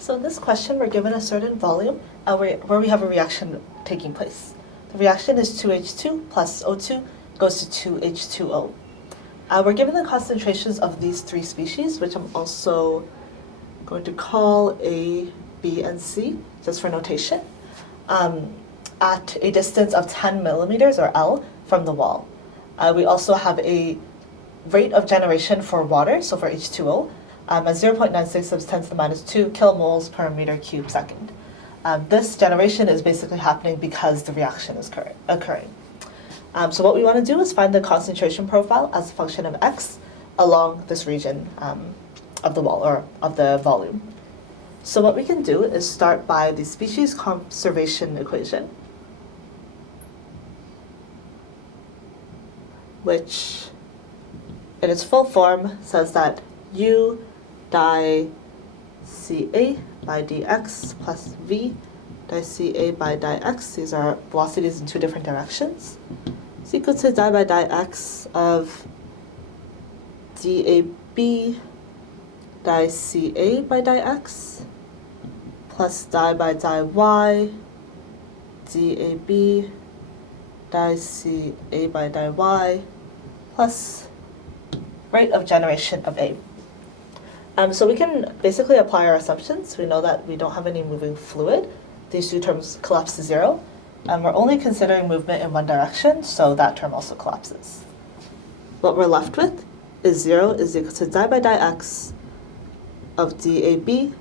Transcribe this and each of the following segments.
So in this question, we're given a certain volume where we have a reaction taking place. The reaction is 2H2 plus O2 goes to 2H2O. We're given the concentrations of these three species, which I'm also going to call A, B, and C, just for notation, at a distance of 10 millimeters, or L, from the wall. We also have a rate of generation for water, so for H2O, at 0.96 times 10 to the minus 2 kmols per meter cubed second. This generation is basically happening because the reaction is occurring. So what we want to do is find the concentration profile as a function of x along this region of the wall, or of the volume. So what we can do is start by the species conservation equation, which in its full form says that u di Ca by dx plus v di Ca by dx, these are velocities in two different directions, is equal to di by dx of dab di Ca by dx plus di by dy dab di Ca by dy plus rate of generation of A. So we can basically apply our assumptions. We know that we don't have any moving fluid. These two terms collapse to zero. And we're only considering movement in one direction, so that term also collapses. What we're left with is 0 is equal to di by dx of dab di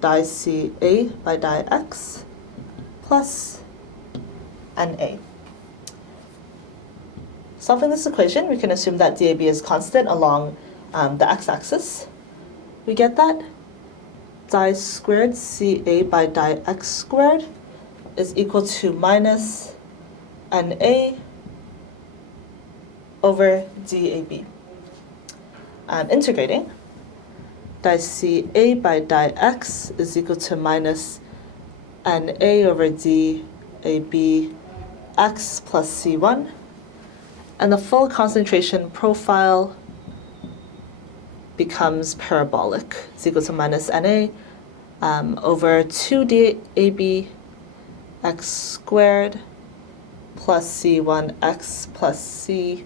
Ca by dx plus Na. Solving this equation, we can assume that dab is constant along the x-axis. We get that di squared Ca by dx squared is equal to minus Na over dab. Integrating, di Ca by dx is equal to minus Na over dab x plus C1. And the full concentration profile becomes parabolic. It's equal to minus Na over 2 dab x squared plus C1x plus C2.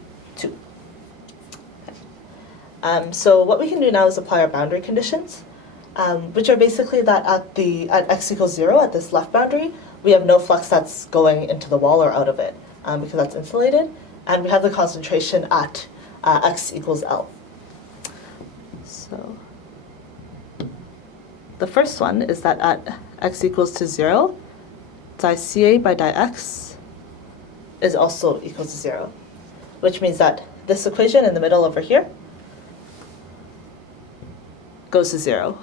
So what we can do now is apply our boundary conditions, which are basically that at x equals 0, at this left boundary, we have no flux that's going into the wall or out of it, because that's insulated. And we have the concentration at x equals L. So the first one is that at x equals to 0, di Ca by dx is also equal to 0, which means that this equation in the middle over here goes to 0.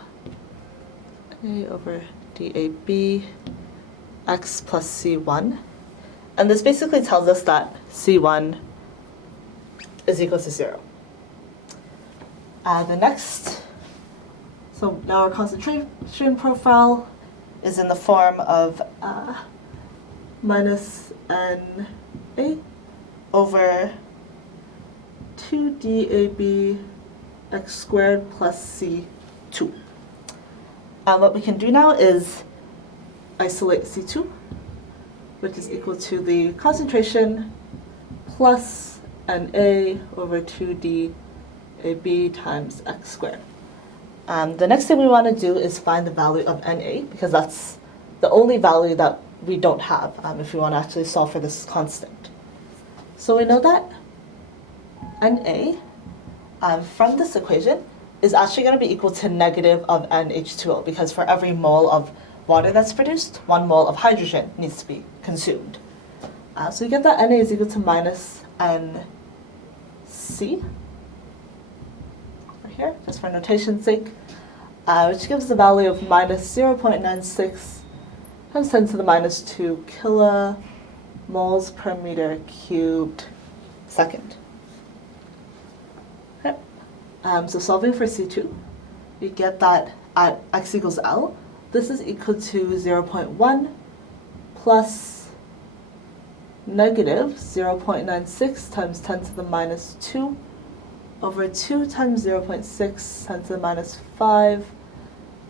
A over dab x plus C1. And this basically tells us that C1 is equal to 0. The next, so now our concentration profile is in the form of minus Na over 2 dab x squared plus C2. What we can do now is isolate C2, which is equal to the concentration plus Na over 2 dab times x squared. The next thing we want to do is find the value of Na, because that's the only value that we don't have if we want to actually solve for this constant. So we know that Na from this equation is actually going to be equal to negative of NH2O, because for every mole of water that's produced, 1 mole of hydrogen needs to be consumed. So we get that Na is equal to minus Nc, right here, just for notation's sake, which gives the value of minus 0.96 times 10 to the minus 2 kilomoles per meter cubed second. Okay. So solving for C2, we get that at x equals L, this is equal to 0.1 plus negative 0.96 times 10 to the minus 2 over 2 times 0.6 10 to the minus 5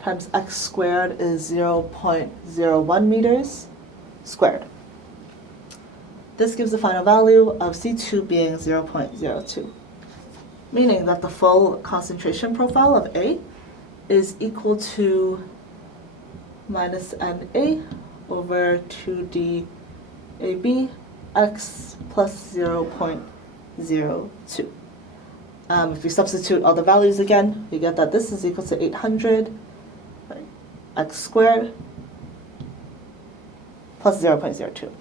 times x squared is 0.01 meters squared. This gives the final value of C2 being 0.02, meaning that the full concentration profile of A is equal to minus NA over 2D AB x plus 0.02. If we substitute all the values again, we get that this is equal to 800 x squared plus 0.02.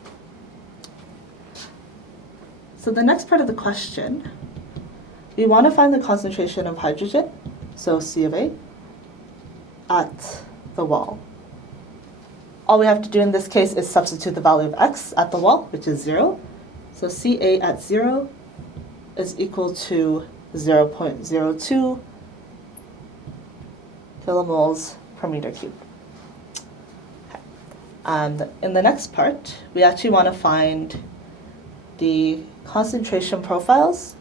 So the next part of the question, we want to find the concentration of hydrogen, so C of A, at the wall. All we have to do in this case is substitute the value of x at the wall, which is 0. So Ca at 0 is equal to 0.02 kilomoles per meter cubed. Okay. And in the next part, we actually want to find the concentration profiles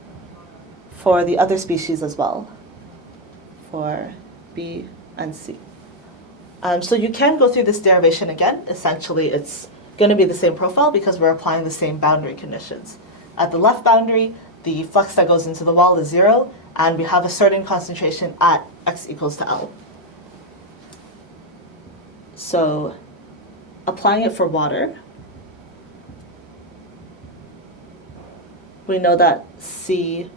for the other species as well, for B and C. So you can go through this derivation again. Essentially, it's going to be the same profile because we're applying the same boundary conditions. At the left boundary, the flux that goes into the wall is 0, and we have a certain concentration at x equals to L. So applying it for water, we know that C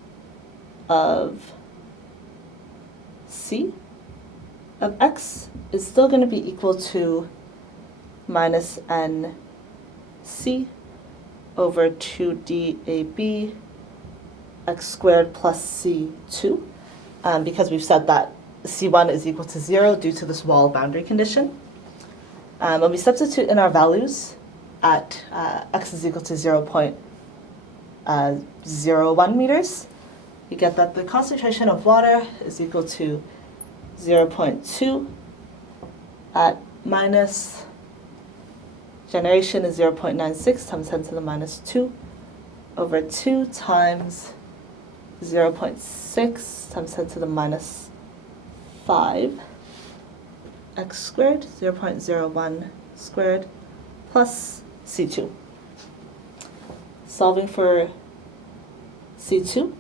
of x is still going to be equal to minus NC over 2DAB x squared plus C2, because we've said that C1 is equal to 0 due to this wall boundary condition. When we substitute in our values at x is equal to 0.01 meters, we get that the concentration of water is equal to 0.2 at minus generation is 0.96 times 10 to the minus 2 over 2 times 0.6 times 10 to the minus 5 x squared, 0.01 squared, plus C2. Solving for C2,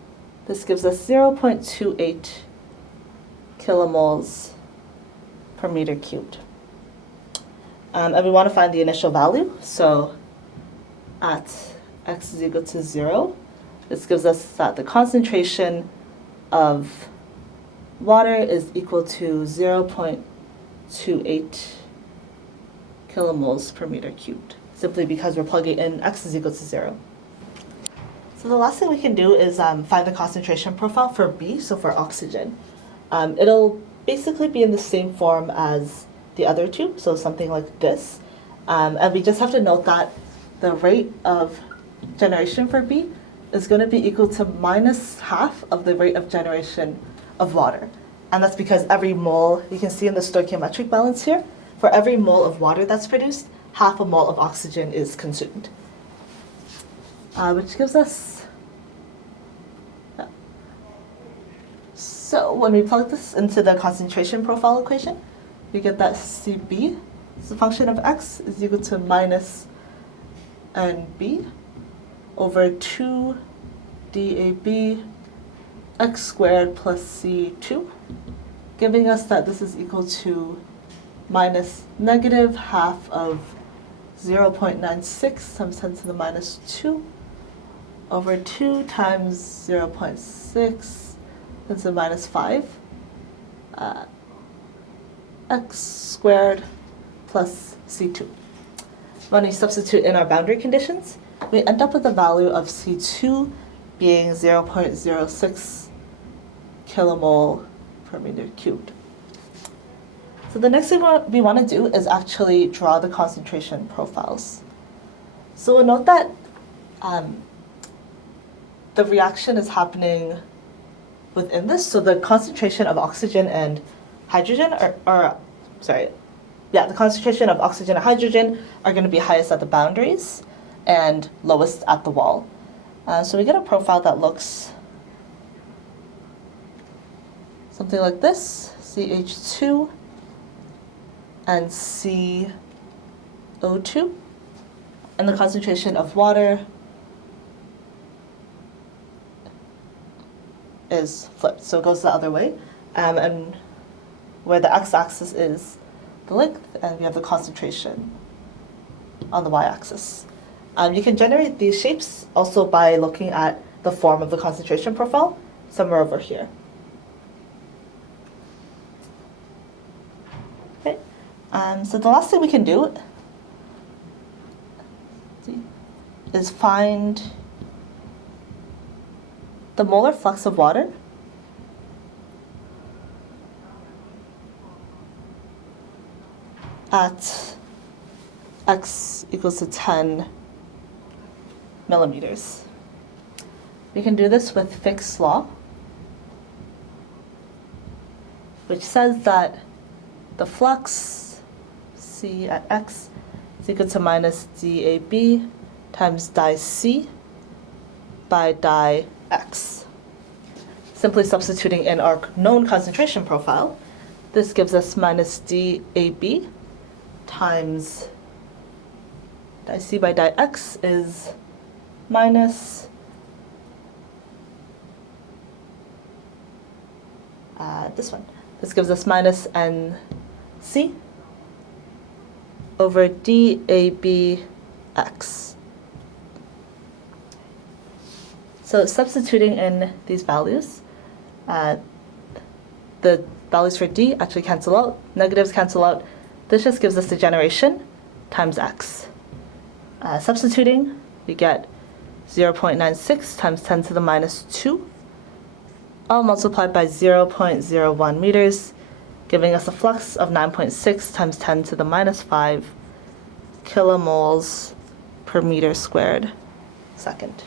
this gives us 0.28 kilomoles per meter cubed. And we want to find the initial value, so at x is equal to 0, this gives us that the concentration of water is equal to 0.28 kilomoles per meter cubed, simply because we're plugging in x is equal to 0. So the last thing we can do is find the concentration profile for B, so for oxygen. It'll basically be in the same form as the other two, so something like this. And we just have to note that the rate of generation for B is going to be equal to minus half of the rate of generation of water. And that's because every mole, you can see in the stoichiometric balance here, for every mole of water that's produced, half a mole of oxygen is consumed. Which gives us, so when we plug this into the concentration profile equation, we get that Cb, as a function of x, is equal to minus Nb over 2 dAb x squared plus C2, giving us that this is equal to minus negative half of 0.96 times 10 to the minus 2 over 2 times 0.6 10 to the minus 5 x squared plus C2. When we substitute in our boundary conditions, we end up with a value of C2 being 0.06 kilomole per meter cubed. So the next thing we want to do is actually draw the concentration profiles. So we'll note that the reaction is happening within this, so the concentration of oxygen and hydrogen the concentration of oxygen and hydrogen are going to be highest at the boundaries and lowest at the wall. So we get a profile that looks something like this. CH2 and CO2, and the concentration of water is flipped, so it goes the other way, and where the x-axis is the length, and we have the concentration on the y-axis. You can generate these shapes also by looking at the form of the concentration profile somewhere over here. Okay. So the last thing we can do is find the molar flux of water at x equals to 10 millimeters. We can do this with Fick's law, which says that the flux C at x is equal to minus dAB times di C by di x. Simply substituting in our known concentration profile, this gives us minus dAB times di C by di x is minus this one. This gives us minus NC over dABx. So substituting in these values, the values for D actually cancel out, negatives cancel out. This just gives us the generation times x. Substituting, we get 0.96 times 10 to the minus 2, all multiplied by 0.01 meters, giving us a flux of 9.6 times 10 to the minus 5 kilomoles per meter squared second.